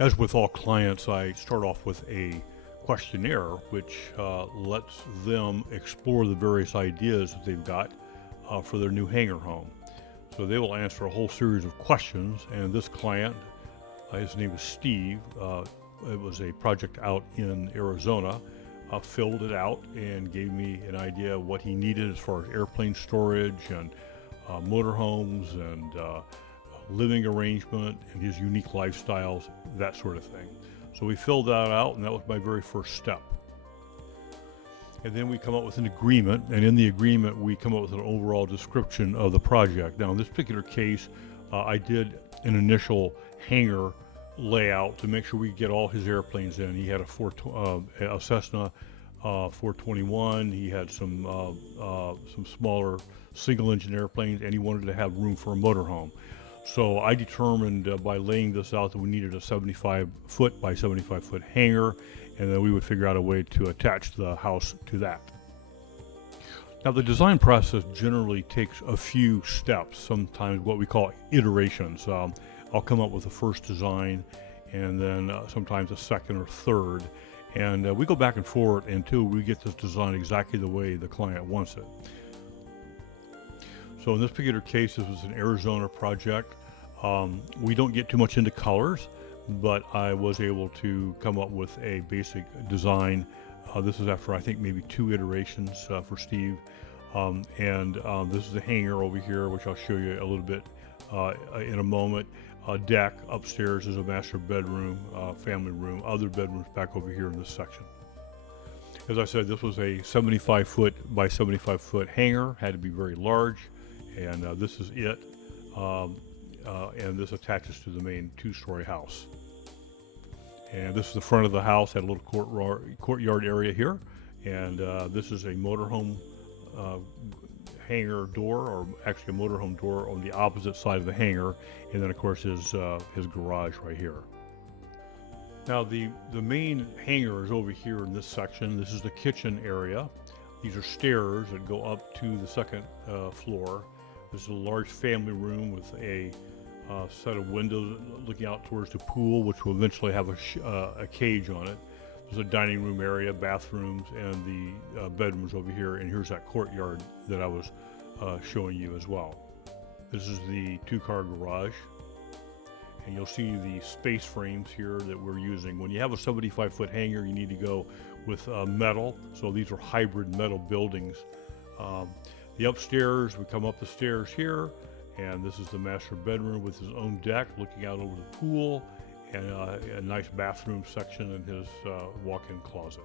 As with all clients, I start off with a questionnaire which lets them explore the various ideas that they've got for their new hangar home. So they will answer a whole series of questions, and this client, his name is Steve, it was a project out in Arizona, filled it out and gave me an idea of what he needed as far as airplane storage and motorhomes and living arrangement and his unique lifestyles, that sort of thing. So we filled that out, and that was my very first step. And then we come up with an agreement, and in the agreement we come up with an overall description of the project. Now in this particular case, I did an initial hangar layout to make sure we get all his airplanes in. He had a Cessna 421. He had some smaller single-engine airplanes, and he wanted to have room for a motorhome. So I determined by laying this out that we needed a 75-foot by 75-foot hangar, and then we would figure out a way to attach the house to that. Now the design process generally takes a few steps, sometimes what we call iterations. I'll come up with the first design, and then sometimes a second or third, and we go back and forth until we get this design exactly the way the client wants it. So in this particular case, this was an Arizona project. We don't get too much into colors, but I was able to come up with a basic design. This is after I think maybe 2 iterations for Steve. This is the hangar over here, which I'll show you a little bit in a moment. Deck upstairs is a master bedroom, family room, other bedrooms back over here in this section. As I said, this was a 75-foot by 75-foot hangar, had to be very large, and this is it. And this attaches to the main 2-story house. And this is the front of the house, had a little courtyard area here, and this is a motorhome hangar door, or actually a motorhome door on the opposite side of the hangar, and then of course his garage right here. Now the main hangar is over here in this section. This is the kitchen area. These are stairs that go up to the second floor. This is a large family room with a set of windows looking out towards the pool, which will eventually have a cage on it. There's a dining room area, bathrooms, and the bedrooms over here, and here's that courtyard that I was showing you as well. This is the 2-car garage, and you'll see the space frames here that we're using. When you have a 75-foot hangar, you need to go with metal, so these are hybrid metal buildings. The upstairs, we come up the stairs here, and this is the master bedroom with his own deck looking out over the pool, and a nice bathroom section and his walk-in closet.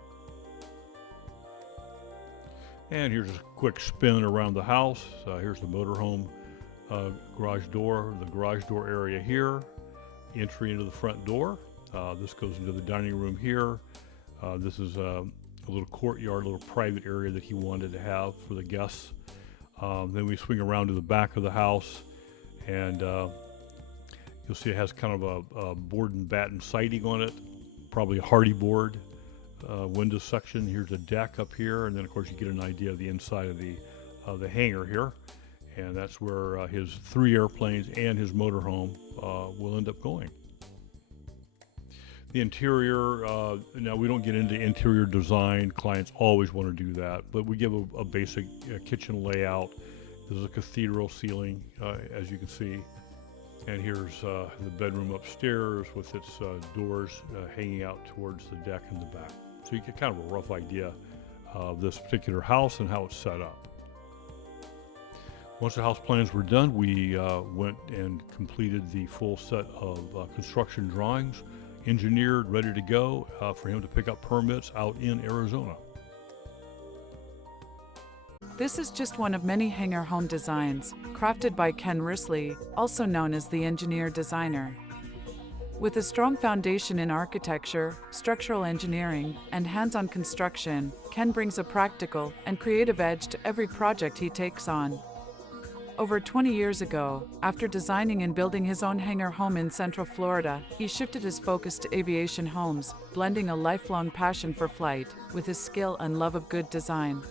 And here's a quick spin around the house. Here's the motorhome garage door, the garage door area here, entry into the front door. This goes into the dining room here. This is a little courtyard, a little private area that he wanted to have for the guests. Then we swing around to the back of the house, and you'll see it has kind of a board and batten siding on it, probably a hardy board window section. Here's a deck up here, and then of course you get an idea of the inside of the hangar here, and that's where his 3 airplanes and his motorhome will end up going. The interior, now we don't get into interior design. Clients always want to do that, but we give a basic kitchen layout. This is a cathedral ceiling, as you can see. And here's the bedroom upstairs with its doors hanging out towards the deck in the back. So you get kind of a rough idea of this particular house and how it's set up. Once the house plans were done, we went and completed the full set of construction drawings, engineered, ready to go for him to pick up permits out in Arizona. This is just one of many hangar home designs, crafted by Ken Risley, also known as the EngineerDesigner. With a strong foundation in architecture, structural engineering, and hands-on construction, Ken brings a practical and creative edge to every project he takes on. Over 20 years ago, after designing and building his own hangar home in Central Florida, he shifted his focus to aviation homes, blending a lifelong passion for flight with his skill and love of good design.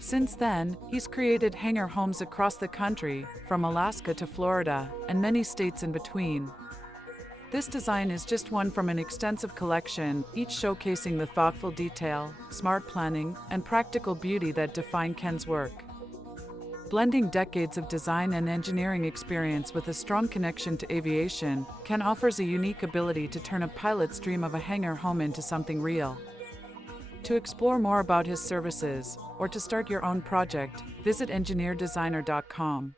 Since then, he's created hangar homes across the country, from Alaska to Florida, and many states in between. This design is just one from an extensive collection, each showcasing the thoughtful detail, smart planning, and practical beauty that define Ken's work. Blending decades of design and engineering experience with a strong connection to aviation, Ken offers a unique ability to turn a pilot's dream of a hangar home into something real. To explore more about his services, or to start your own project, visit EngineerDesigner.com.